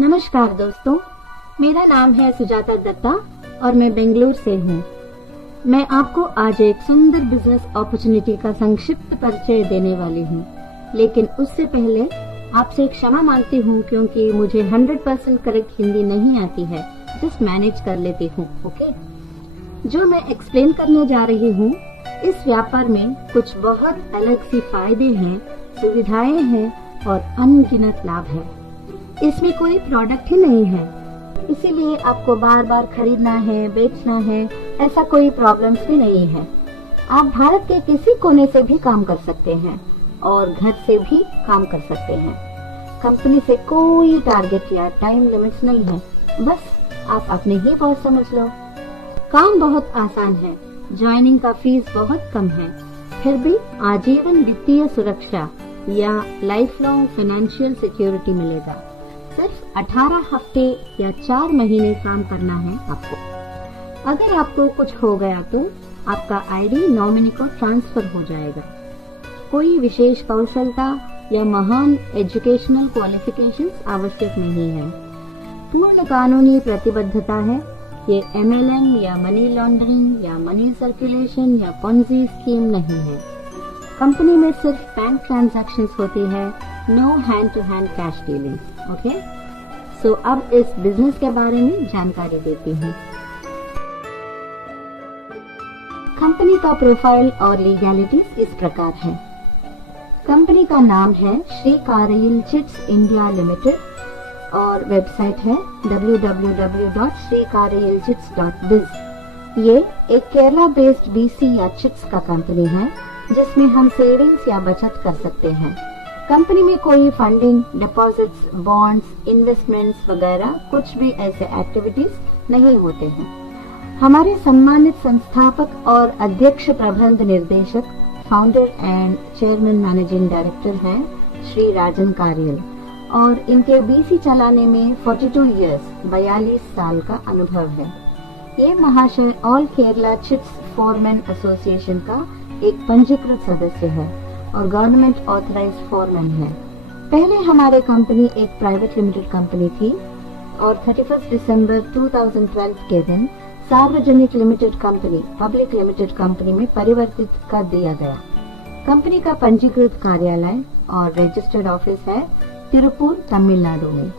नमस्कार दोस्तों, मेरा नाम है सुजाता दत्ता और मैं बेंगलुरु से हूँ। मैं आपको आज एक सुंदर बिजनेस अपॉर्चुनिटी का संक्षिप्त परिचय देने वाली हूँ, लेकिन उससे पहले आपसे क्षमा मांगती हूँ क्योंकि मुझे 100% करेक्ट हिंदी नहीं आती है। जस्ट मैनेज कर लेती हूँ। ओके, जो मैं एक्सप्लेन करने जा रही हूँ, इस व्यापार में कुछ बहुत अलग सी फायदे हैं, सुविधाएं हैं और अनगिनत लाभ है। इसमें कोई प्रोडक्ट ही नहीं है, इसीलिए आपको बार बार खरीदना है, बेचना है, ऐसा कोई प्रॉब्लम्स भी नहीं है। आप भारत के किसी कोने से भी काम कर सकते हैं और घर से भी काम कर सकते हैं। कंपनी से कोई टारगेट या टाइम लिमिट्स नहीं है, बस आप अपने ही बॉस समझ लो। काम बहुत आसान है, ज्वाइनिंग का फीस बहुत कम है, फिर भी आजीवन वित्तीय सुरक्षा या लाइफ लॉन्ग फाइनेंशियल सिक्योरिटी मिलेगा। सिर्फ 18 हफ्ते या 4 महीने काम करना है आपको। अगर आपको कुछ हो गया तो आपका आईडी नॉमिनी को ट्रांसफर हो जाएगा। कोई विशेष कौशलता या महान एजुकेशनल क्वालिफिकेशंस आवश्यक नहीं है। पूर्ण कानूनी प्रतिबद्धता है। ये MLM या मनी लॉन्ड्रिंग या मनी सर्कुलेशन या पोंजी स्कीम नहीं है। कंपनी में सिर्फ बैंक ट्रांजैक्शंस होती है, no hand to hand cash dealing. Okay, so अब इस बिजनेस के बारे में जानकारी देती हूँ। कंपनी का प्रोफाइल और लीगैलिटीज इस प्रकार है। कंपनी का नाम है Shri Kargil chits India limited और वेबसाइट है www.srikargilchits.biz। ये एक केरला बेस्ड BC या चिट्स का कंपनी है जिसमें हम सेविंग्स या बचत कर सकते हैं। कंपनी में कोई फंडिंग, डिपॉजिट्स, बॉन्ड्स, इन्वेस्टमेंट्स वगैरह कुछ भी ऐसे एक्टिविटीज नहीं होते हैं। हमारे सम्मानित संस्थापक और अध्यक्ष प्रबंध निर्देशक, founder and chairman managing director हैं श्री राजन कारियल और इनके BC चलाने में 42 इयर्स 42 साल का अनुभव है। ये महाशय all Kerala chits foreman association का एक पंजीकृत सदस्य है और गवर्नमेंट ऑथराइज्ड फोरमैन है। पहले हमारे कंपनी एक प्राइवेट लिमिटेड कंपनी थी और 31 दिसंबर 2012 के दिन सार्वजनिक limited company, public limited company में परिवर्तित कर दिया गया। कंपनी का पंजीकृत कार्यालय और रजिस्टर्ड ऑफिस है तिरुपुर, तमिलनाडु में।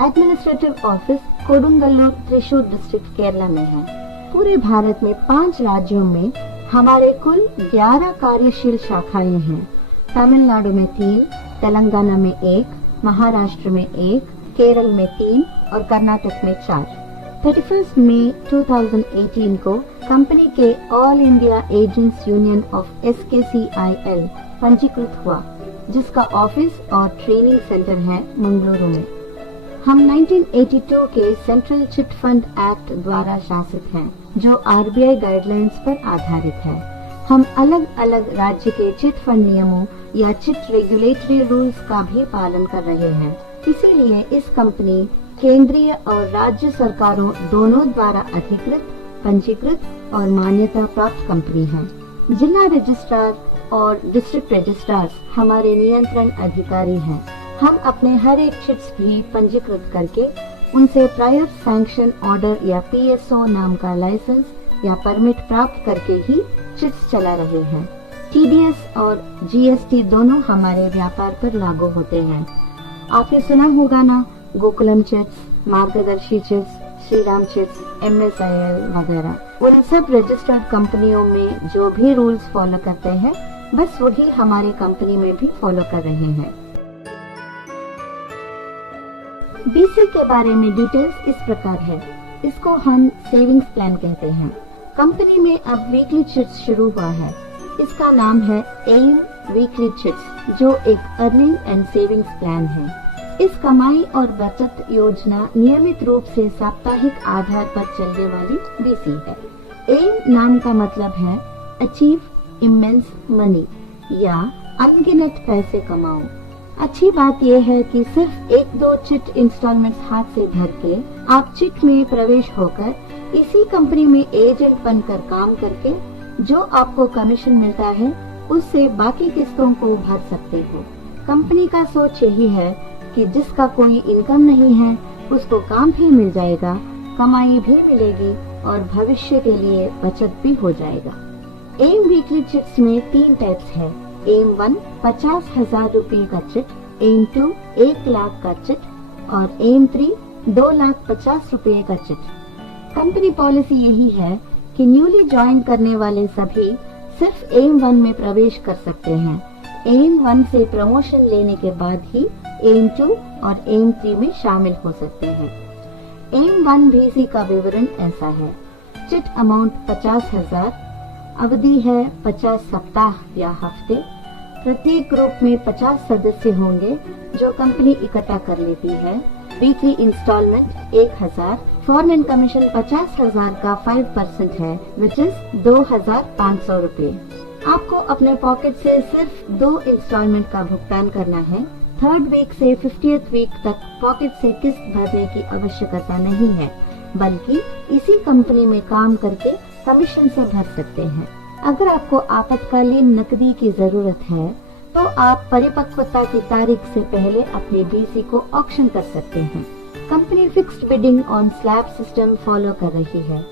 Administrative office Kodungallur, Thrissur district, Kerala में है। पूरे भारत में 5 राज्यों में हमारे कुल 11 कार्यशील शाखाएं हैं। तमिलनाडु में 3, तेलंगाना में 1, महाराष्ट्र में 1, केरल में 3 और कर्नाटक में 4। 31 मई 2018 को कंपनी के all India agents union of SKCIL पंजीकृत हुआ, जिसका ऑफिस और ट्रेनिंग सेंटर है मंगलुरु में। हम 1982 के सेंट्रल चिट फंड एक्ट द्वारा शासित हैं, जो RBI गाइडलाइंस पर आधारित है। हम अलग अलग राज्य के चिट फंड नियमों या चिट रेगुलेटरी रूल्स का भी पालन कर रहे हैं। इसीलिए इस कंपनी केंद्रीय और राज्य सरकारों दोनों द्वारा अधिकृत, पंजीकृत और मान्यता प्राप्त कंपनी है। जिला रजिस्ट्रार और डिस्ट्रिक्ट रजिस्ट्रार हमारे नियंत्रण अधिकारी हैं। हम अपने हर एक चिट्स भी पंजीकृत करके उनसे प्रायर सैंक्शन ऑर्डर या PSO नाम का लाइसेंस या परमिट प्राप्त करके ही चिट्स चला रहे हैं। TDS और GST दोनों हमारे व्यापार पर लागू होते हैं। आपने सुना होगा ना, Gokulam chits, Margadarsi chits, Shriram chits, MSIL वगैरह। उन सब रजिस्टर्ड कंपनियों में जो भी रूल्स फॉलो करते हैं, बस वही हमारी कंपनी में भी फॉलो कर रहे हैं। BC के बारे में डिटेल्स इस प्रकार है। इसको हम सेविंग्स प्लान कहते हैं। कंपनी में अब वीकली चिट्स शुरू हुआ है। इसका नाम है एम वीकली चिट्स, जो एक अर्निंग एंड सेविंग्स प्लान है। इस कमाई और बचत योजना नियमित रूप से साप्ताहिक आधार पर चलने वाली BC है। एम नाम का मतलब है अचीव इमेंस मनी या अनगिनत पैसे कमाओ। अच्छी बात यह है कि सिर्फ 1-2 चिट इंस्टॉलमेंट्स हाथ से भर के आप चिट में प्रवेश होकर इसी कंपनी में एजेंट बनकर काम करके जो आपको कमीशन मिलता है उससे बाकी किस्तों को भर सकते हो। कंपनी का सोच यही है कि जिसका कोई इनकम नहीं है उसको काम भी मिल जाएगा, कमाई भी मिलेगी और भविष्य के लिए बचत भी हो जाएगा। एम वीकली चिट्स में 3 टाइप्स है। एम 1 50,000 रुपए का चिट, एम 2 1 लाख का चिट और एम 3 2,50,000 रुपए का चिट। कंपनी पॉलिसी यही है कि न्यूली ज्वाइन करने वाले सभी सिर्फ एम 1 में प्रवेश कर सकते हैं। एम 1 से प्रमोशन लेने के बाद ही एम 2 और एम 3 में शामिल हो सकते हैं। एम 1 VC का विवरण ऐसा है। चिट अमाउंट 50,000, अवधि है 50 सप्ताह या हफ्ते। प्रत्येक ग्रुप में 50 सदस्य होंगे जो कंपनी इकट्ठा कर लेती है। Weekly instalment 1,000। फॉर्म कमीशन 50,000 का 5% है, विच इज 2,500 रुपए। आपको अपने पॉकेट से सिर्फ 2 इंस्टॉलमेंट का भुगतान करना है। 3rd वीक से 50th वीक तक पॉकेट से किस्त भरने की आवश्यकता नहीं है, बल्कि इसी कंपनी में काम करके कमीशन से भर सकते हैं। अगर आपको आपातकालीन नकदी की जरूरत है तो आप परिपक्वता की तारीख से पहले अपने बीसी को ऑक्शन कर सकते हैं। Company fixed bidding on slab system follow कर रही है।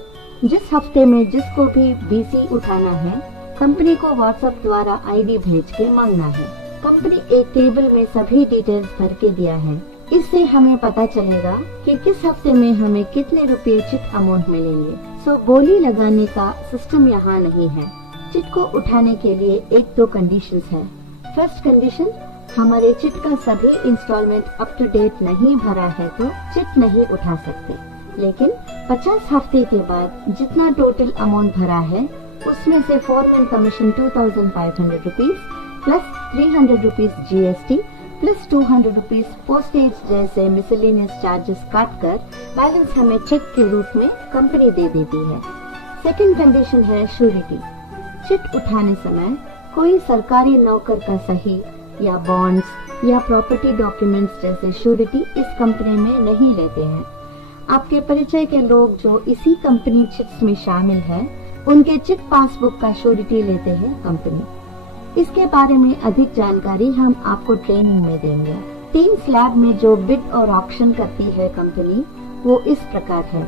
जिस हफ्ते में जिसको भी बीसी उठाना है, कंपनी को व्हाट्सएप द्वारा आईडी भेज के मांगना है। कंपनी एक टेबल में सभी डिटेल्स भर के दिया है। इससे हमें पता चलेगा कि किस हफ्ते में हमें कितने रुपए चिट अमाउंट मिलेंगे। सो बोली लगाने का सिस्टम यहाँ नहीं है। चिट को उठाने के लिए 1-2 कंडीशंस है। फर्स्ट कंडीशन, हमारे चिट का सभी इंस्टॉलमेंट अप टू डेट नहीं भरा है तो चिट नहीं उठा सकते। लेकिन 50 हफ्ते के बाद जितना टोटल अमाउंट भरा है उसमें से form commission 2,500 rupees plus 300 rupees GST plus 200 rupees postage जैसे मिसलेनियस चार्जेस काट कर बैलेंस हमें चेक के रूप में कंपनी दे देती है। सेकंड कंडीशन है श्योरिटी। चिट उठाने समय कोई सरकारी नौकर का सही या बॉन्ड्स या प्रॉपर्टी डॉक्यूमेंट्स जैसे श्योरिटी इस कंपनी में नहीं लेते हैं। आपके परिचय के लोग जो इसी कंपनी चिट्स में शामिल है, उनके चिट पासबुक का श्योरिटी लेते हैं कंपनी। इसके बारे में अधिक जानकारी हम आपको ट्रेनिंग में देंगे। 3 स्लैब में जो बिड और ऑक्शन करती है कंपनी, वो इस प्रकार है।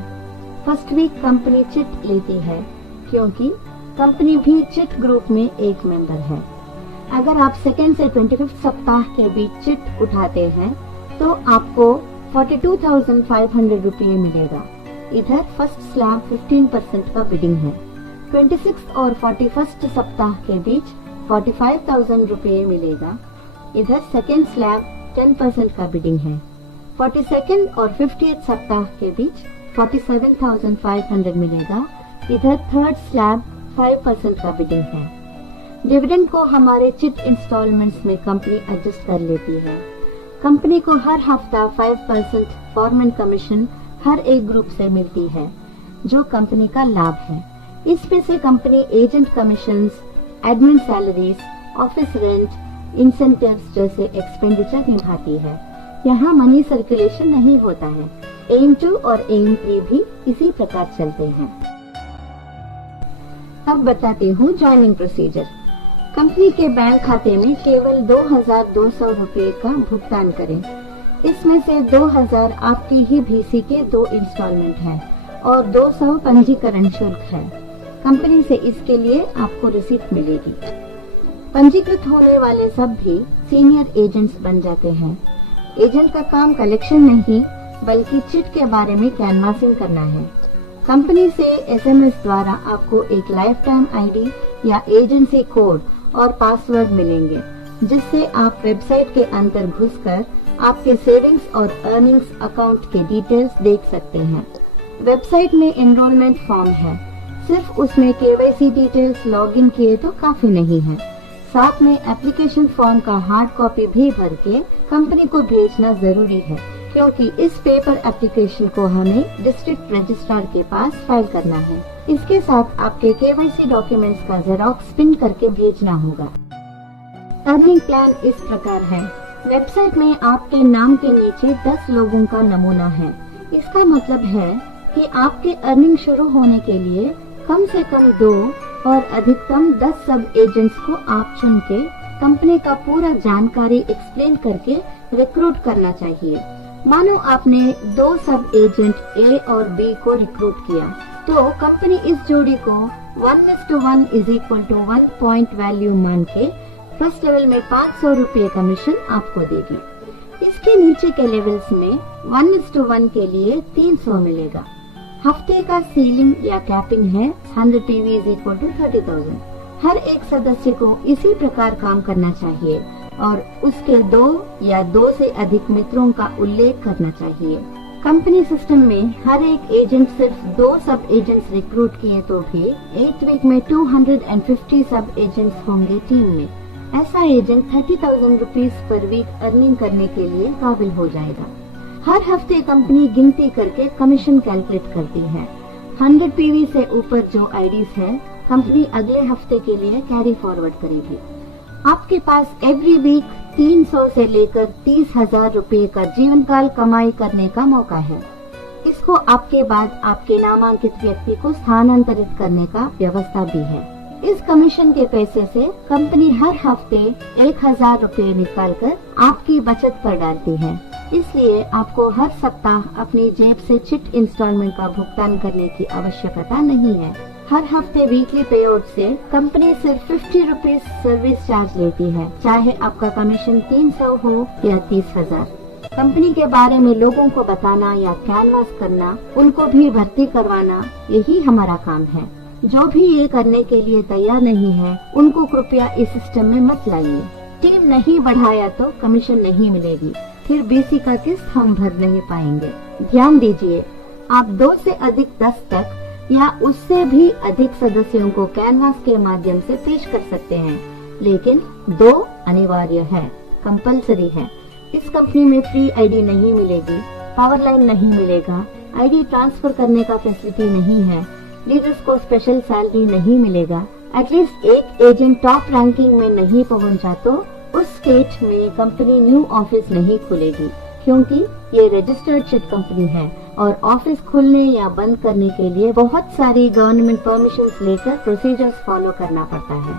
फर्स्ट वीक कंपनी चिट लेती है क्योंकि कंपनी भी चिट ग्रुप में एक मेंबर है। अगर आप 2nd से 25th सप्ताह के बीच चिट उठाते हैं तो आपको 42,500 रुपये मिलेगा। इधर फर्स्ट स्लैब 15% का बिडिंग है। 26th और 41st सप्ताह के बीच 45,000 रुपये मिलेगा। इधर सेकेंड स्लैब 10% का बिडिंग है। 42nd और 50th सप्ताह के बीच 47,500 मिलेगा। इधर थर्ड स्लैब 5% का बिडिंग है। डिविडेंड को हमारे चिट इंस्टॉलमेंट्स में कंपनी एडजस्ट कर लेती है। कंपनी को हर हफ्ता 5% फॉर्म कमीशन हर एक ग्रुप से मिलती है, जो कंपनी का लाभ है। इसमें से company agent commissions, admin salaries, office rent, incentives जैसे एक्सपेंडिचर निभाती है। यहाँ मनी सर्कुलेशन नहीं होता है। एम 2 और एम 3 भी इसी प्रकार चलते हैं। अब बताती हूँ ज्वाइनिंग प्रोसीजर। कंपनी के बैंक खाते में केवल 2,200 रुपए का भुगतान करें। इसमें से 2,000 आपकी ही भीसी के 2 इंस्टॉलमेंट है और 200 पंजीकरण शुल्क है। कंपनी से इसके लिए आपको रिसीप्ट मिलेगी। पंजीकृत होने वाले सब भी सीनियर एजेंट्स बन जाते हैं। एजेंट का काम कलेक्शन नहीं बल्कि चिट के बारे में कैनवासिंग करना है। कंपनी से SMS द्वारा आपको एक लाइफ टाइम ID या एजेंसी कोड और पासवर्ड मिलेंगे, जिससे आप वेबसाइट के अंदर घुसकर आपके सेविंग्स और अर्निंग्स अकाउंट के डिटेल्स देख सकते हैं। वेबसाइट में एनरोलमेंट फॉर्म है, सिर्फ उसमें KYC डिटेल्स लॉगिन किए तो काफी नहीं है। साथ में एप्लीकेशन फॉर्म का हार्ड कॉपी भी भर के कंपनी को भेजना जरूरी है, क्योंकि इस पेपर एप्लीकेशन को हमें डिस्ट्रिक्ट रजिस्ट्रार के पास फाइल करना है। इसके साथ आपके KYC डॉक्यूमेंट्स का जेरॉक्स प्रिंट करके भेजना होगा। अर्निंग प्लान इस प्रकार है। वेबसाइट में आपके नाम के नीचे 10 लोगों का नमूना है। इसका मतलब है कि आपके अर्निंग शुरू होने के लिए कम से कम 2 और अधिकतम 10 सब एजेंट्स को आप चुन के कंपनी का पूरा जानकारी एक्सप्लेन करके रिक्रूट करना चाहिए। मानो आपने 2 सब एजेंट ए और बी को रिक्रूट किया, तो कंपनी इस जोड़ी को 1:1 is equal to 1 point value मान के फर्स्ट लेवल में 500 रुपये कमीशन आपको देगी। इसके नीचे के लेवल्स में 1:1 के लिए 300 मिलेगा। हफ्ते का सीलिंग या कैपिंग है 100 PV इज इक्वल टू 30,000। हर एक सदस्य को इसी प्रकार काम करना चाहिए और उसके 2 या 2 से अधिक मित्रों का उल्लेख करना चाहिए। कंपनी सिस्टम में हर एक एजेंट सिर्फ 2 सब एजेंट्स रिक्रूट किए तो भी 8 वीक में 250 सब एजेंट्स होंगे टीम में। ऐसा एजेंट 30,000 रुपीज पर वीक अर्निंग करने के लिए काबिल हो जाएगा। हर हफ्ते कंपनी गिनती करके कमीशन कैलकुलेट करती है। 100 PV से ऊपर जो आईडीज है कंपनी अगले हफ्ते के लिए कैरी फॉरवर्ड करेगी। आपके पास एवरी वीक 300 से लेकर 30,000 रुपए का जीवन काल कमाई करने का मौका है। इसको आपके बाद आपके नामांकित व्यक्ति को स्थानांतरित करने का व्यवस्था भी है। इस कमीशन के पैसे से कंपनी हर हफ्ते 1,000 रुपए निकालकर आपकी बचत पर डालती है। इसलिए आपको हर सप्ताह अपनी जेब से चिट इंस्टॉलमेंट का भुगतान करने की आवश्यकता नहीं है। हर हफ्ते वीकली पे आउट से कंपनी सिर्फ 50 रुपीज सर्विस चार्ज लेती है, चाहे आपका कमीशन 300 हो या 30,000। कंपनी के बारे में लोगों को बताना या कैनवास करना, उनको भी भर्ती करवाना, यही हमारा काम है। जो भी ये करने के लिए तैयार नहीं है, उनको कृपया इस सिस्टम में मत लाइए। टीम नहीं बढ़ाया तो कमीशन नहीं मिलेगी, फिर BC का किस्त हम भर नहीं पाएंगे। ध्यान दीजिए, आप 2 से अधिक 10 तक या उससे भी अधिक सदस्यों को कैनवास के माध्यम से पेश कर सकते हैं, लेकिन 2 अनिवार्य है, कंपलसरी है। इस कंपनी में फ्री आईडी नहीं मिलेगी, पावर लाइन नहीं मिलेगा, आईडी ट्रांसफर करने का फैसिलिटी नहीं है, लीडर्स को स्पेशल सैलरी नहीं मिलेगा। एटलीस्ट एक एजेंट टॉप रैंकिंग में नहीं पहुंचा तो उस स्टेट में कंपनी न्यू ऑफिस नहीं खुलेगी, क्योंकि ये रजिस्टर्ड चिट कंपनी है और ऑफिस खुलने या बंद करने के लिए बहुत सारी गवर्नमेंट परमिशंस लेकर प्रोसीजर्स फॉलो करना पड़ता है।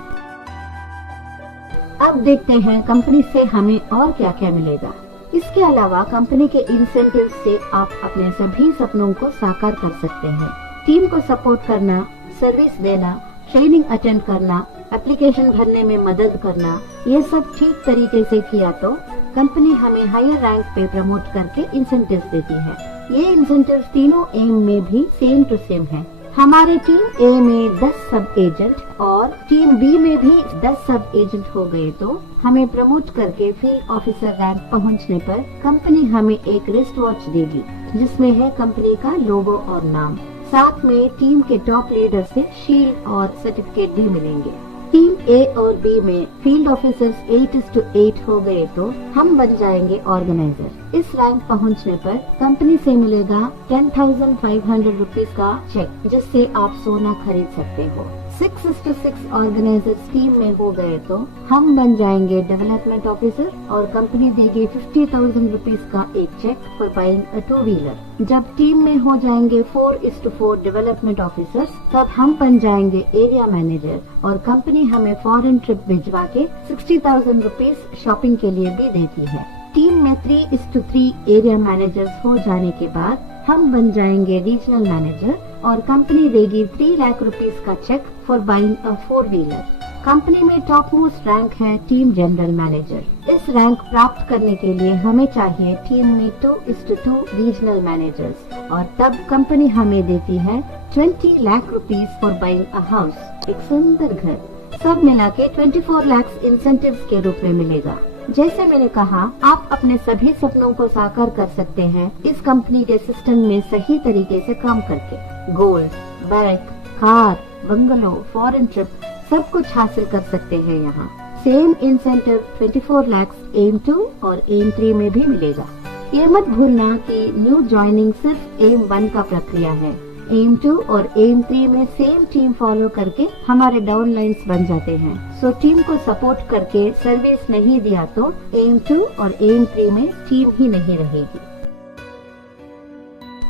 अब देखते हैं कंपनी से हमें और क्या क्या मिलेगा। इसके अलावा कंपनी के इंसेंटिव से आप अपने सभी सपनों को साकार कर सकते हैं। टीम को सपोर्ट करना, सर्विस देना, ट्रेनिंग अटेंड करना, एप्लीकेशन भरने में मदद करना, ये सब ठीक तरीके से किया तो कंपनी हमें हायर रैंक पे प्रमोट करके इंसेंटिव्स देती है। ये इंसेंटिव्स तीनों एम में भी सेम टू सेम है। हमारे टीम ए में 10 सब एजेंट और टीम बी में भी 10 सब एजेंट हो गए तो हमें प्रमोट करके फील्ड ऑफिसर रैंक पहुंचने पर कंपनी हमें एक रिस्ट वॉच देगी, जिसमें है कंपनी का लोगो और नाम। साथ में टीम के टॉप लीडर से शील्ड और सर्टिफिकेट भी मिलेंगे। टीम ए और बी में फील्ड ऑफिसर्स 8:8 हो गए तो हम बन जाएंगे ऑर्गेनाइजर। इस रैंक पहुंचने पर कंपनी से मिलेगा 10,500 रुपीज का चेक, जिससे आप सोना खरीद सकते हो। 6:6 ऑर्गेनाइजर्स टीम में हो गए तो हम बन जाएंगे डेवलपमेंट ऑफिसर और कंपनी देगी 50,000 रुपीज का एक cheque for buying a 2 wheeler. जब टीम में हो जाएंगे 4:4 डेवलपमेंट ऑफिसर्स, तब हम बन जाएंगे एरिया मैनेजर और कंपनी हमें फॉरेन ट्रिप भिजवा के 60,000 रुपीज शॉपिंग के लिए भी देती है। टीम में 3:3 एरिया मैनेजर्स हो जाने के बाद हम बन जाएंगे रीजनल मैनेजर और कंपनी देगी 3 लाख रुपीज का cheque for buying a 4 wheeler. Company में टॉप मोस्ट रैंक है टीम जनरल मैनेजर। इस रैंक प्राप्त करने के लिए हमें चाहिए टीम में 2:2 रीजनल मैनेजर्स और तब कंपनी हमें देती है 20 lakh rupees for buying a house, एक सुंदर घर। सब मिला के 24 लाख इंसेंटिव्स के रूप में मिलेगा। जैसे मैंने कहा, आप अपने सभी सपनों को साकार कर सकते हैं इस कंपनी के सिस्टम में सही तरीके से काम करके। Gold, bike, car, bungalow, foreign trip, सब कुछ हासिल कर सकते हैं यहाँ। सेम इंसेंटिव 24 लाख एम 2 और एम 3 में भी मिलेगा। ये मत भूलना कि न्यू ज्वाइनिंग सिर्फ एम 1 का प्रक्रिया है। एम 2 और एम 3 में सेम टीम फॉलो करके हमारे डाउनलाइंस बन जाते हैं। सो टीम को सपोर्ट करके सर्विस नहीं दिया तो एम 2 और एम 3 में टीम ही नहीं रहेगी।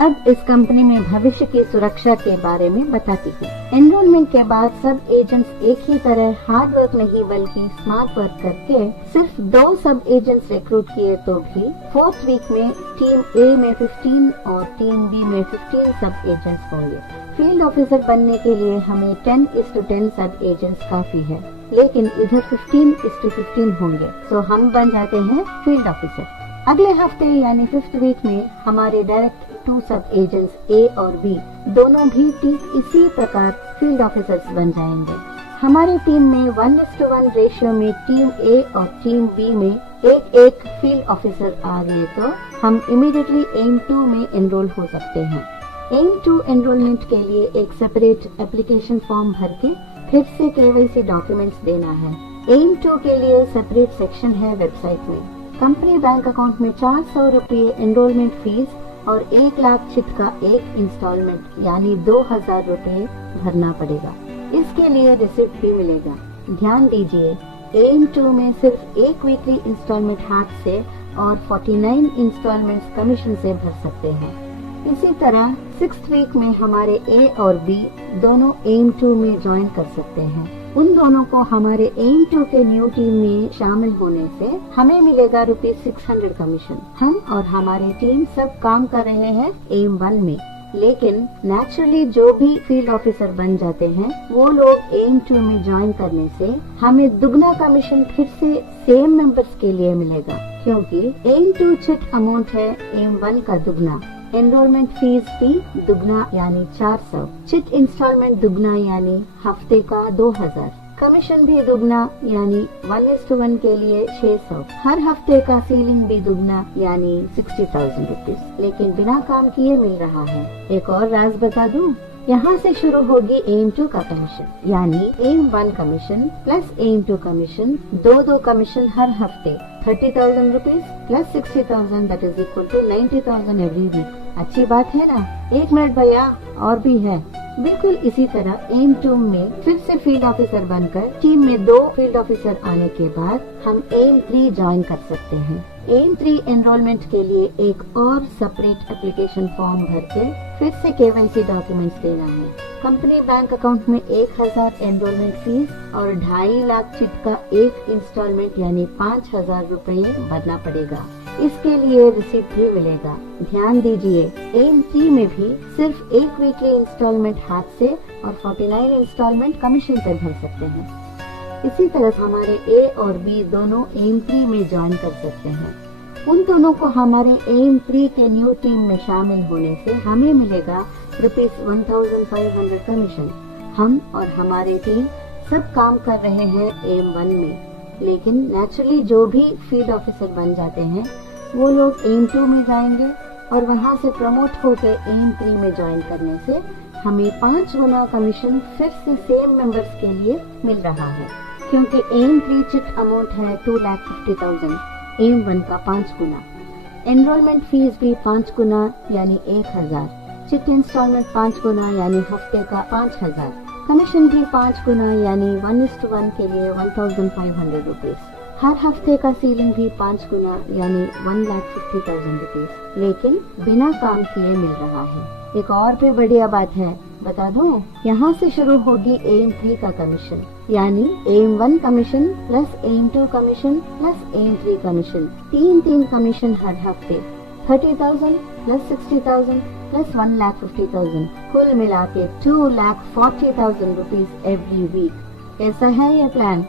अब इस कंपनी में भविष्य की सुरक्षा के बारे में बताती हूँ। एनरोलमेंट के बाद सब एजेंट्स एक ही तरह हार्ड वर्क नहीं बल्कि स्मार्ट वर्क करके सिर्फ 2 सब एजेंट्स रिक्रूट किए तो भी 4th वीक में टीम ए में 15 और टीम बी में 15 सब एजेंट्स होंगे। फील्ड ऑफिसर बनने के लिए हमें 10:10 सब एजेंट्स काफी है, लेकिन इधर 15:15 होंगे, तो हम बन जाते हैं फील्ड ऑफिसर। अगले हफ्ते यानी 5th वीक में हमारे डायरेक्ट 2 सब एजेंट्स ए और बी दोनों भी ठीक इसी प्रकार फील्ड ऑफिसर्स बन जाएंगे। हमारी टीम में 1:1 रेशियो में टीम ए और टीम बी में एक फील्ड ऑफिसर आ गए तो हम इमीडिएटली एम 2 में एनरोल हो सकते हैं। एम 2 एनरोलमेंट के लिए एक सेपरेट एप्लीकेशन फॉर्म भर के फिर से केवाईसी डॉक्यूमेंट्स देना है। एम 2 के लिए सेपरेट सेक्शन है वेबसाइट में। कंपनी बैंक अकाउंट में 400 रुपये एनरोलमेंट फीस और 1 लाख चिट का एक इंस्टॉलमेंट यानी 2000 रुपये भरना पड़ेगा। इसके लिए रिसिप्ट भी मिलेगा। ध्यान दीजिए, एम 2 में सिर्फ एक वीकली इंस्टॉलमेंट हाथ से और 49 इंस्टॉलमेंट्स कमीशन से भर सकते हैं। इसी तरह 6th वीक में हमारे ए और बी दोनों एम 2 में ज्वाइन कर सकते हैं। उन दोनों को हमारे एम 2 के न्यू टीम में शामिल होने से हमें मिलेगा ₹600 कमीशन। हम और हमारी टीम सब काम कर रहे हैं एम 1 में, लेकिन नेचुरली जो भी फील्ड ऑफिसर बन जाते हैं वो लोग एम 2 में ज्वाइन करने से हमें दुगना कमीशन फिर से सेम मेंबर्स के लिए मिलेगा, क्योंकि एम 2 चिट अमाउंट है एम 1 का दुगना। एनरोलमेंट फीस भी दुगना यानी 400, चिट इंस्टॉलमेंट दुगना यानी हफ्ते का 2000, कमीशन भी दुगना यानी 1:1 के लिए 600, हर हफ्ते का सीलिंग भी दुगना यानी 60,000 रुपीज, लेकिन बिना काम किए मिल रहा है। एक और राज बता दूं, यहाँ से शुरू होगी एम 2 का कमीशन, यानी M 1 commission plus M 2 commission, दो कमीशन हर हफ्ते 30,000 rupees plus 60,000 that is equal to 90,000 every week. अच्छी बात है ना? 1 मिनट भैया, और भी है। बिल्कुल इसी तरह एम 2 में फिर से फील्ड ऑफिसर बनकर टीम में 2 फील्ड ऑफिसर आने के बाद हम एम 3 ज्वाइन कर सकते हैं। एम 3 एनरोलमेंट के लिए एक और सेपरेट एप्लीकेशन फॉर्म भर के फिर से केवाईसी डॉक्यूमेंट्स देना है। कंपनी बैंक अकाउंट में 1000 एनरोलमेंट फीस और 2.5 लाख चिट का एक इंस्टॉलमेंट यानी 5000 रुपये भरना पड़ेगा। इसके लिए रिसिप्ट भी मिलेगा। ध्यान दीजिए, एम 3 में भी सिर्फ एक वीकली इंस्टॉलमेंट हाथ से और 49 इंस्टॉलमेंट कमीशन से भर सकते हैं। इसी तरह हमारे ए और बी दोनों एम 3 में ज्वाइन कर सकते हैं। उन दोनों को हमारे एम 3 के न्यू टीम में शामिल होने से हमें मिलेगा ₹1500 कमीशन। हम और हमारे टीम सब काम कर रहे हैं एम 1 में, लेकिन नेचुरली जो भी फील्ड ऑफिसर बन जाते हैं वो लोग एम 2 में जाएंगे और वहाँ से प्रमोट होकर एम 3 में ज्वाइन करने से हमें 5 गुना कमीशन फिर से सेम मेंबर्स के लिए मिल रहा है, क्योंकि एम 3 चिट अमाउंट है 2,50,000, एम 1 का 5 गुना। एनरोलमेंट फीस भी 5 गुना यानी 1000, चिट इंस्टॉलमेंट 5 गुना यानी हफ्ते का 5000, कमीशन भी 5 गुना यानी 1:1 के लिए 1500 रुपीज, हर हफ्ते का सीलिंग भी 5 गुना यानी 1,50,000 रुपीज, लेकिन बिना काम किए मिल रहा है। एक और भी बढ़िया बात है, बता दूं, यहाँ से शुरू होगी एम 3 का कमीशन, यानी M 1 commission plus M 2 commission plus M 3 commission, 3 commission हर हफ्ते, 30,000 प्लस 60,000 प्लस 1,50,000, कुल मिला के 2,40,000 रुपीज एवरी वीक। कैसा है ये प्लान?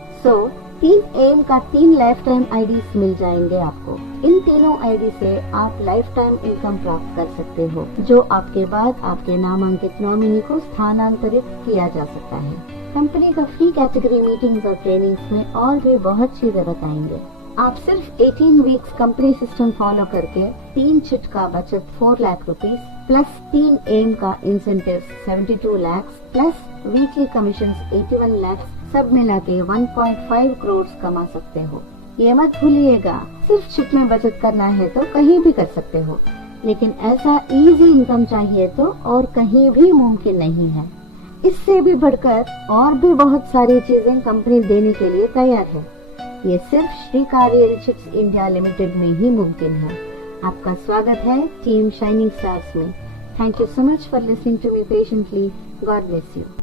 3 एम का 3 लाइफ टाइम आईडीज मिल जाएंगे आपको। इन तीनों आईडी से आप लाइफ टाइम इनकम प्राप्त कर सकते हो, जो आपके बाद आपके नामांकित नॉमिनी को स्थानांतरित किया जा सकता है। कंपनी का फ्री कैटेगरी मीटिंग्स और ट्रेनिंग्स में और भी बहुत चीजें बताएंगे। आप सिर्फ 18 वीक्स कंपनी सिस्टम फॉलो करके 3 चिट का बचत 4 लाख रुपीस प्लस 3 एम का incentive 72 lakh plus weekly commission 81 lakh सब मिला के 1.5 करोड़ कमा सकते हो। ये मत भूलिएगा, सिर्फ चिट में बचत करना है तो कहीं भी कर सकते हो, लेकिन ऐसा इजी इनकम चाहिए तो और कहीं भी मुमकिन नहीं है। इससे भी बढ़कर और भी बहुत सारी चीजें कंपनी देने के लिए तैयार है। ये सिर्फ श्रीकारी रिचर्ड्स इंडिया लिमिटेड में ही मुमकिन है। आपका स्वागत है टीम शाइनिंग स्टार्स में। Thank you so much for listening to me patiently. God bless you.